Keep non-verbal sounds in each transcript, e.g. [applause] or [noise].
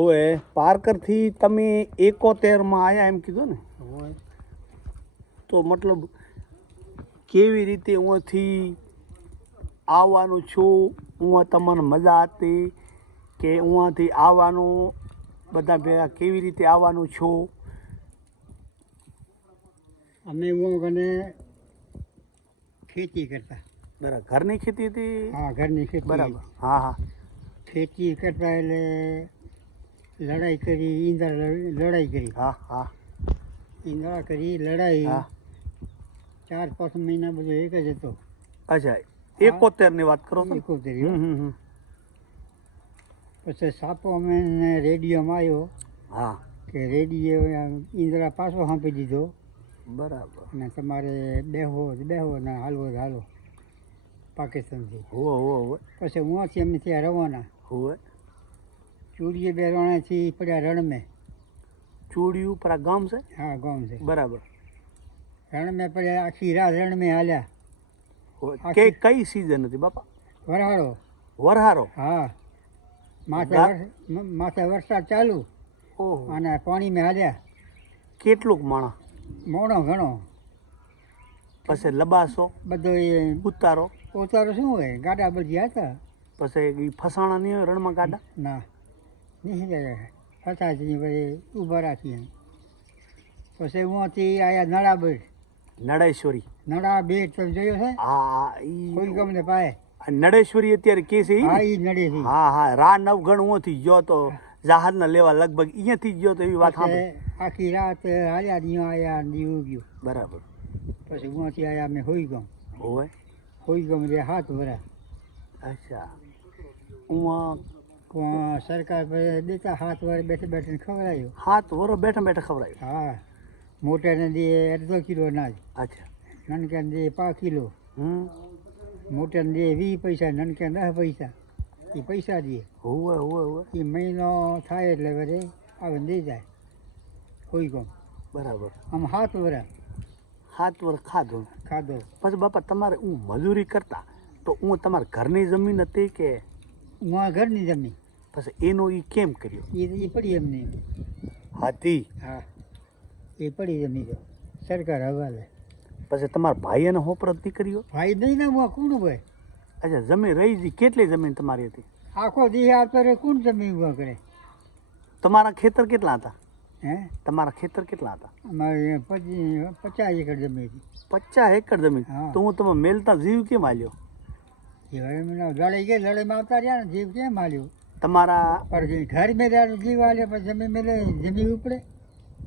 હોય પારકરથી તમે એકોતેરમાં આવ્યા એમ કીધું ને? તો મતલબ કેવી રીતે અહીંથી આવવાનું છું? હું તમને મજા હતી કે હુંથી આવવાનું બધા ભેગા કેવી રીતે આવવાનું છું? અમે હું કને ખેતી કરતા. બરાબર. ઘરની ખેતી હતી? હા ઘરની ખેતી. બરાબર. હા હા. ખેતી કરતા એટલે લડાઈ કરી ઈંદર લડાઈ કરી. હા હા. ઈંદરા કરી લડાઈ. હા. ચાર પાંચ મહિના બધો એક જ હતો. અચ્છા એકોતેરની વાત કરો એકોતેર હમ હમ હમ. પછી સાપો અમે રેડિયોમાં આવ્યો હા. કે રેડિયો ઈંદરા પાછો સાંપી દીધો. બરાબર. અને તમારે બેહો તો બેહવો ને હાલવો જ હાલો પાકિસ્તાનથી. હો હોવે પછી હું અમે ત્યાં રવાના. હોવે. ચૂડીએ બે રણાથી પડ્યા રણમે. ચૂડિયું પર આ ગામ છે? હા ગામ છે. બરાબર. રણમે પડ્યા આખી રાત રણમે હાલ્યા. કે કઈ સિઝન હતી બાપા? વરહાળો વરહારો? હા. માથે માથે વરસાદ ચાલુ. અને પાણીમાં હાલ્યા. કેટલુંક માણા મોણો ઘણો. પછી લબાસો? બધો એ ઉતારો? ઉતારો શું હોય? ગાડા બધી હતા પછી ફસાણા નહીં હોય રણમાં ગાડા? ના. નહીં જાય ફસાજી પછી ઊભા રાખીએ પછી ઉંથી આયા નળાબેટ. નળેશ્વરી. નળા બેટ તમે જોયો છે? હા કોઈ ગમને પાય આ નળેશ્વરી અત્યારે કે છે હા? ઈ નડે છે હા હા રા નવગણ ઉંથી ગયો તો જહાજને લેવા લગભગ અહીંયાથી ગયો તો એવી વાત સાંભળી. આખી રાત હાલ્યા દિયો આયા દીવ ગયું. બરાબર. પછી ઉંથી આયા અમે હોઈ ગમ હોય હોઈ ગમ રે હાથ ભરા અચ્છા. ઉમાં સરકાર પછી દેતા હાથ વાર બેઠે બેઠે ખવડાયું. હાથ વરો બેઠા બેઠા ખવડાવ્યું હા. મોટાને દે અડધો કિલો અનાજ. અચ્છા. નાનકાને દે પાંચ કિલો. હમ. મોટાને દે વીસ પૈસા નાનકા દસ પૈસા. એ પૈસા દે. હોવે હોવે હોવે. એ મહિનો થાય એટલે વરે આવે ને દઈ જાય. કોઈ ગમ બરાબર. આમ હાથ વરા. હાથ વર ખાધું. ખાધો. પછી બાપા તમારે હું મજૂરી કરતા તો હું તમારા ઘરની જમીન હતી કે? હું ઘરની જમીન. પછી એનો એ કેમ કર્યો? એ પડી એમને. હાથી? હા. એ પડી જમી ગયો સરકાર હવાલે. પછી તમારા ભાઈને હોપરત નહીં કર્યો ભાઈ નહીં ના હું કોણ ભાઈ અચ્છા જમીન રહી જઈ કેટલી જમીન તમારી હતી? આખો દી આવતો રે કોણ જમીન ઊભા કરે? તમારા ખેતર કેટલા હતા? હે? તમારા ખેતર કેટલા હતા? અમારે પચી પચાસ એકર જમીન હતી. પચાસ એકર જમીન? હા. તો હું તમે મેલતા જીવ કેમ હાલ્યો લડાઈ ગયા લડાઈમાં આવતા રહ્યા ને જીવ કેમ હાલ્યું તમારા ઘર મેં જીવ હાલે પણ જમીન મેલે જમીન ઉપડે.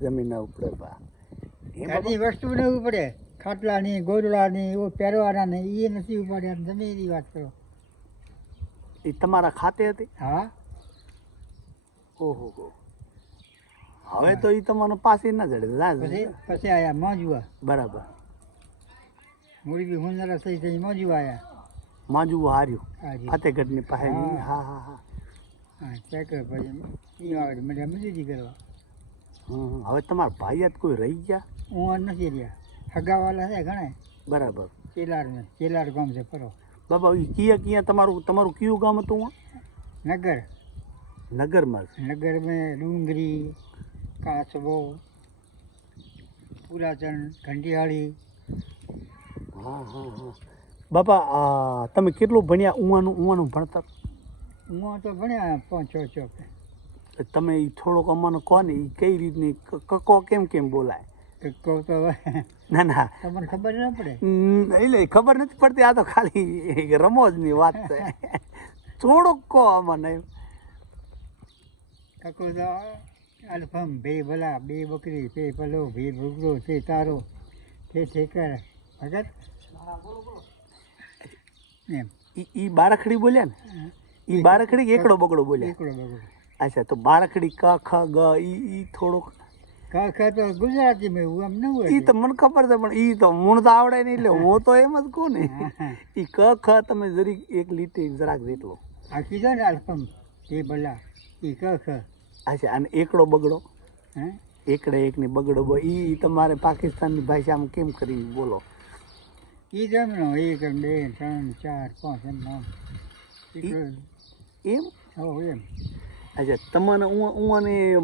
જમીનના ઉપડે બા. એની વસ્તુ ને ઉપડે. ખાટલાની ગોરડાની ઓ પહેરવાના ને એ નથી ઉપાડ્યા જમીનની વાત કરો. એ તમારા ખાતે હતી? હા. ઓહો હો. હવે તો એ તમારો પાસે ના જડે. પછી આયા મોજવા બરાબર. મુરગી હુંદરા થઈ થઈ મોજવા આયા. માજુ હાર્યું. હાજી ફતેહગઢની પાસે હા. હા હા. હા ચેક પછી. એ આવે મને મજૂરી કરવા. હવે તમારા ભાઈયાત કોઈ રહી ગયા? હું નથી રહ્યા. હગાવાલા છે ઘણા બરાબર. કેલાર ચેલાર ગામ છે ફરો. બાબા એ ક્યાં કિયા તમારું તમારું કયું ગામ હતું? નગર. નગરમાં નગર મેં ડુંગરી કાચબો પુરાચન ઘંટિયાળી. હા હા હા. બાપા તમે કેટલું ભણ્યા ઉવાનું ઉવાનું ભણતર? હું તો ભણ્યા પાંચ છ ચોક તમે એ થોડોક અમને કહો ને એ કઈ રીતની કકો કેમ કેમ બોલાય? તો કહું તો ના ના. તમને ખબર ના પડે? એટલે ખબર નથી પડતી આ તો ખાલી રમોજની વાત છે. થોડોક કહો અમને કકો તો અલ્ફમ બે ભલા બે બકરી બે પલો બે ભૂગરો તે તારો તે ઠેકર. ભગત? એમ એ ઈ બારખડી બોલ્યા ને? બારખડી એકડો બગડો બોલ્યા? એકડો બગડો. અચ્છા તો બારખડી ક ખ ગ ઈ ઈ થોડોક ક ખ તો ગુજરાતી મે હું આમ ન હોય. ઈ તો મને ખબર છે પણ ઈ તો મૂળ તો આવડે નહીં એટલે હું તો એમ જ કહું ને. ઈ ક ખ તમે જરીક એક લીટી જરાક જેટલો. આ કીધો ને અલ્ફમ એ ભલા એ ક ખ અચ્છા અને એકડો બગડો? હે? એકડે એકની બગડો બો ઈ ઈ તમારે પાકિસ્તાનની ભાષામાં કેમ કરીને બોલો? એ જમણો એક બે ત્રણ ચાર પાંચ એમ નામ ઈ- એમ? હો એમ. અચ્છા તમને ઉંવાની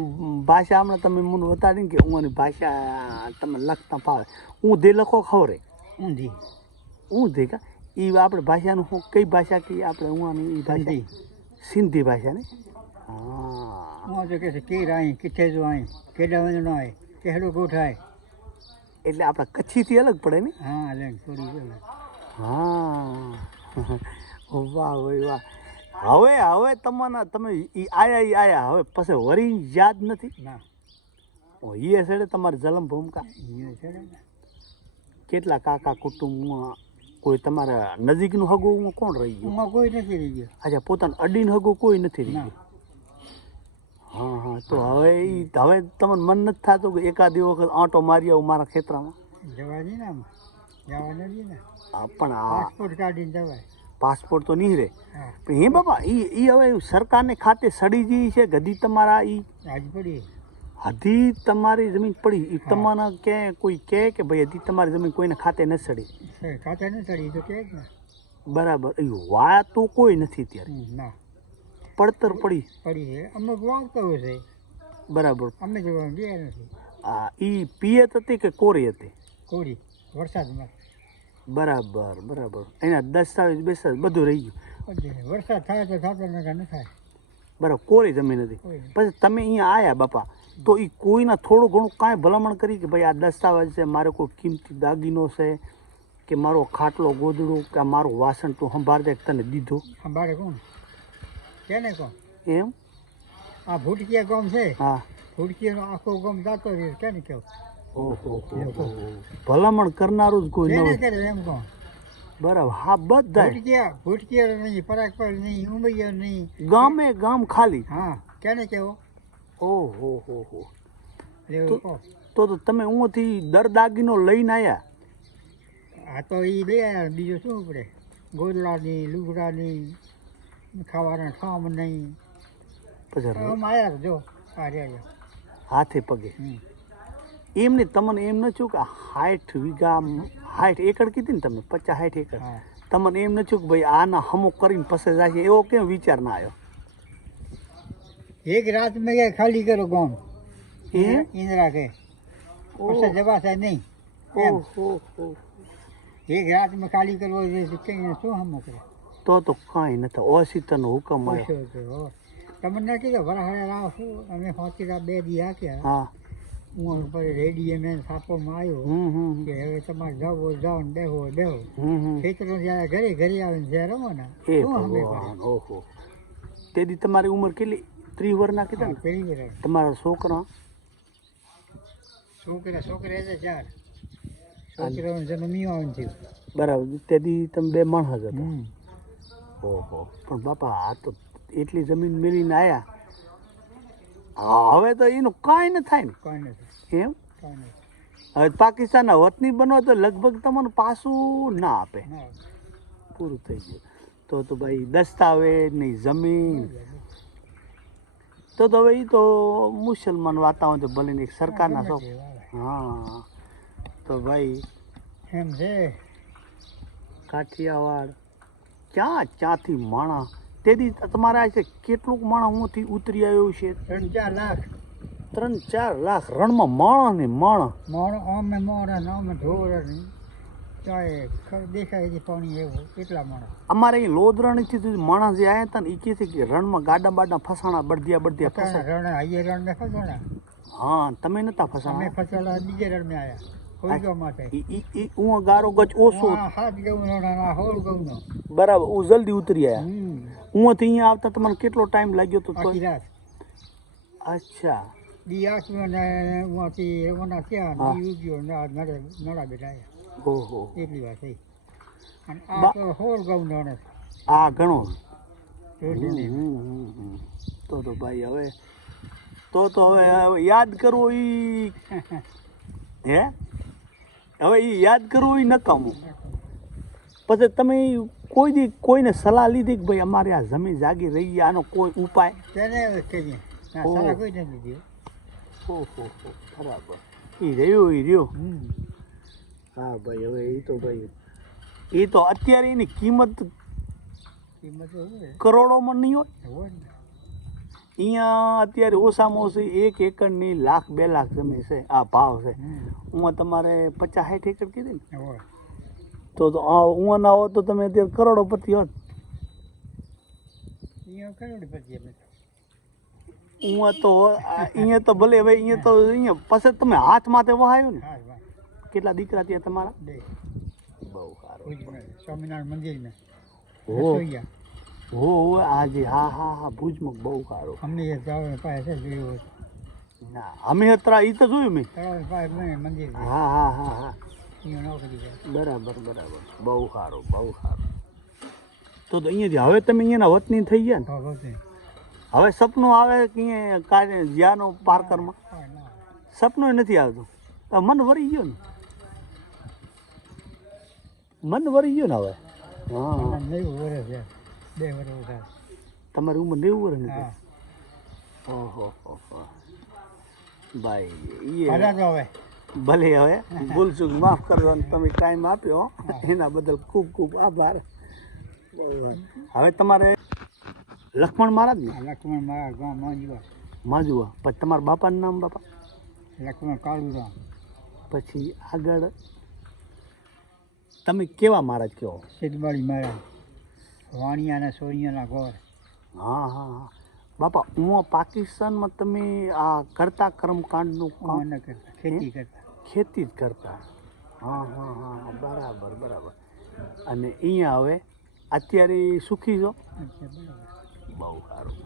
ભાષા હમણાં તમે મને બતાડી કે ઉંવાની ભાષા તમે લખતા ફાવે. દે લખો ખવરે ઊંધી ઊંધી કા? એ આપણે ભાષાનું શું કઈ ભાષા કહીએ આપણે ઉંવાની એ ભાષા? સિંધી. ભાષા ને? હા. તો કહે છે કેર અહીં કિથે જો અહીં કેડા વંજણો આય કેહડો ગોઠાય. એટલે આપણા કચ્છીથી અલગ પડે ને? હા લે થોડી હા. વાહ ભાઈ વાહ. હવે હવે તમારા તમે આયા ઈ આયા. હવે પછી વરી યાદ નથી? ના. ઓ ઈ તમારી જલમ ભૂમિકા. છે ને. કેટલા કાકા કુટુંબમાં કોઈ તમારા નજીકનું હગું કોણ રહી ગયું? કોઈ નથી રહી ગયું. અચ્છા પોતાનું અડીન હગું કોઈ નથી રહી ગયું? હા હા તો હવે ઈ હવે તમને મન નથી થતું કે એકાદી વખત આંટો મારી આવું મારા ખેતરામાં? જવા દે ને જવા નથી ને. પણ આ પાસપોર્ટ કાઢીને જવાય. પાસપોર્ટ તો નહીં રહે. પણ હે બાપા એ એ હવે સરકારને ખાતે સડી જઈ છે ગદી તમારા એ પડી. હજી તમારી જમીન પડી. એ તમારા કે કોઈ કહે કે ભાઈ હજી તમારી જમીન કોઈને ખાતે ન સડી. ખાતે ન સડી તો કે બરાબર. એ વાતો કોઈ નથી ત્યારે ના. પડતર પડી. પડી છે. અમુક હોય છે. બરાબર. અમે જોવા ગયા નથી. આ ઈ પિયત હતી કે કોરી હતી? કોરી. વરસાદમાં. બરાબર બરાબર. એના દસ્તાવેજ બેસ્તાવેજ બધું રહી ગયું. વરસાદ થાય તો નકર ન થાય. બરાબર કોઈ જમીન નથી. પછી તમે અહીંયા આવ્યા બાપા તો એ કોઈના થોડું ઘણું કાંઈ ભલામણ કરી કે ભાઈ આ દસ્તાવેજ છે મારે કોઈ કિંમતી દાગીનો છે કે મારો ખાટલો ગોદડું કે મારું વાસણ તું સંભાળ દે તને દીધું? સંભાળે કોણ? કેને કોણ? એમ? આ ભૂટકીયા ગામ છે? હા. ભૂટકીયાનો આખો ગામ જાતો રહ્યો કેને કેવું? ભલામણ કરનારું જ કોઈ ન હોય. બરાબર હા બધા ભૂટકિયા ભૂટક્યા નહીં પરાગપર નહીં ઉમૈયા નહીં. ગામે ગામ ખાલી. હા કેને કેવો? ઓહો હો હો. તો- તો તમે ઉંથી દર દાગીનો લઈને આવ્યા આ તો એ લઈ આવ્યા બીજું શું પડે ગોદડાની લુગડાની ખાવાના ઠામ નહીં. પછી આવ્યા જો હાથે પગે. હમ. એમને તમને એમ ન છું કે હાઠ વીઘા હાઠ એકડ કીધી ને તમે પચાસ હાઠ એકડ તમને એમ ન છું કે ભાઈ આના હમો કરીને પછી જાય એવો કેમ વિચાર ના આવ્યો? એક રાત મેં ખાલી કરો ગામ? ઇન્દરા કે. પછી જવાશે નહીં. એમ. એક રાત મેં ખાલી કરવો શું હમો કરે? તો તો કાંઈ નથી ઓસિતનો હુકમ આવ્યો. તમને કીધું વરાહ રાહ અમે હોતી બે દી હાક્યા. હા. હું ઉપર રેડી મેં છાપવામાં આવ્યો કે હવે તમારે જાવ જાઓ ને બેહો હોય બેહો. હમ હમ. ખેતરો જયારે ઘરે ઘરે આવીને જયારે રમો ને એ શું હમે કરે? ભગવાન ઓહો. તમારી ઉંમર કેટલી? ત્રીસ વર્ષના કીધા ને? પેલી કરે તમારા છોકરા? છોકરા છોકરા એટલે ચાર. છોકરાઓને જન્મ્યું આવે થયું. બરાબર. તે દી તમે બે માણસ હતા. ઓહો. પણ બાપા આ તો એટલી જમીન મેળીને આયા. હા, હવે તો એનું કાંઈ ન થાય કોઈ નથી ને એમ? કોઈ નથી હવે પાકિસ્તાનના વતની બનો તો લગભગ તમને પાછું ના આપે. પૂરું થઈ ગયું. તો તો ભાઈ દસ્તાવેજ નહીં જમીન તો તો હવે એ તો મુસલમાન વાતાવરણ તો ભલે ને એક સરકારના શોખ હા. તો ભાઈ એમ છે. કાઠિયાવાડ ક્યાં ક્યાંથી માણા તેથી તમારે આજે છે કેટલુંક માણસ હુંથી ઉતરી આવ્યું છે? ત્રણ ચાર લાખ. ત્રણ ચાર લાખ રણમાં માણા ને માણ. માણ અમે માણ અમે ઢોર દેખાય છે પાણી એવું એટલા માણસ. અમારે અહીં લોધરાણીથી સુધી માણસ જે આવ્યા હતા ને એ કહે છે કે રણમાં ગાડા બાડા ફસાણા બળદિયા બળદિયા ફસાણા. રણ હાઈએ રણ ફસોણા. હા તમે નતા અમે ફસાણા ફસોડા બીજે રણ આયા ઈ ઈ હું ગારો ગચ ઓછો. બરાબર હું જલ્દી ઉતરી આવ્યા હુંથી અહીંયા આવતા તમને કેટલો ટાઈમ લાગ્યો તો આખી રાત. અચ્છા. દી આઠમાં ને ઉમાંથી ઓના થયા હા. ઉગ્યો ને આ નળે નળા બેઠા. ઓહો. એટલી વાત થઈ. અને આ તો હોર ગૌ નો. ને આ ઘણો. તો તો ભાઈ હવે તો તો હવે યાદ કરવું ઈ [laughs] હે? હવે ઈ યાદ કરવું ઈ નકામું. પછી તમે કોઈ દી કોઈને સલાહ લીધી કે ભાઈ અમારે આ જમીન જાગી રહી આનો કોઈ ઉપાય? બરાબર. એ રહ્યું એ રહ્યું? હા ભાઈ હવે એ તો ભાઈ એ તો અત્યારે એની કિંમત કિંમત કરોડોમાં નહીં હોય? હોય અહીંયા અત્યારે ઓછામાં ઓછી એક એકરની લાખ બે લાખ જમીન છે આ ભાવ છે. હું તમારે પચાસ સાઠ એકર કીધી ને. તો તો આ ઉમાં ના હોત તો તમે અત્યારે કરોડોપતિ હોત. અહીંયા તો. અહીંયા તો ભલે ભાઈ અહીંયા તો અહીંયા પછી તમે હાથ માથે વહાયું ને. કેટલા દીકરા ત્યાં તમારા? બે. બહુ સારું. સ્વામિનારાયણ મંદિરમાં હો. હો હો, આજે હા હા હા ભુજમાં બહુ સારું. અમને પાસે જોયું ના અમે અત્રા એ તો જોયું મેં. પાસે. હા હા હા હા. બરાબર બરાબર. બહુ સારું બહુ સારું. તો અહીંયાથી હવે તમે અહીંયાના વતની થઈ ગયા ને. હવે સપનું આવે કે અહીંયા જ્યાંનો પાર્કરમાં. સપનું નથી આવતું. મન વરી ગયો ને? મન વરી ગયો ને હવે? હા. નેવું વર્ષ છે. બે વર્ષ તમારી ઉંમર નેવું વર્ષ નથી? ઓહો. ભાઈ એ હવે. ભલે હવે ભૂલ ચૂક માફ કરજો અને તમે ટાઈમ આપ્યો એના બદલ ખૂબ ખૂબ આભાર. હવે તમારે લક્ષ્મણ મહારાજ ને? લક્ષ્મણ ગામ માંજવા. માજુઆ પછી તમારા બાપાનું નામ બાપા? લક્ષ્મણ કાળુરામ. પછી આગળ તમે કેવા મહારાજ કહો? સિદ્ધબાળી મારા વાણિયાના સોનિયાના ગોર હા હા હા. બાપા હું પાકિસ્તાનમાં તમે આ કરતા કર્મકાંડનું કામ ન કરતા ખેતી કરતા. ખેતી જ કરતા. હા હા હા બરાબર બરાબર. અને અહીંયા હવે અત્યારે સુખી છો? બહુ સારું.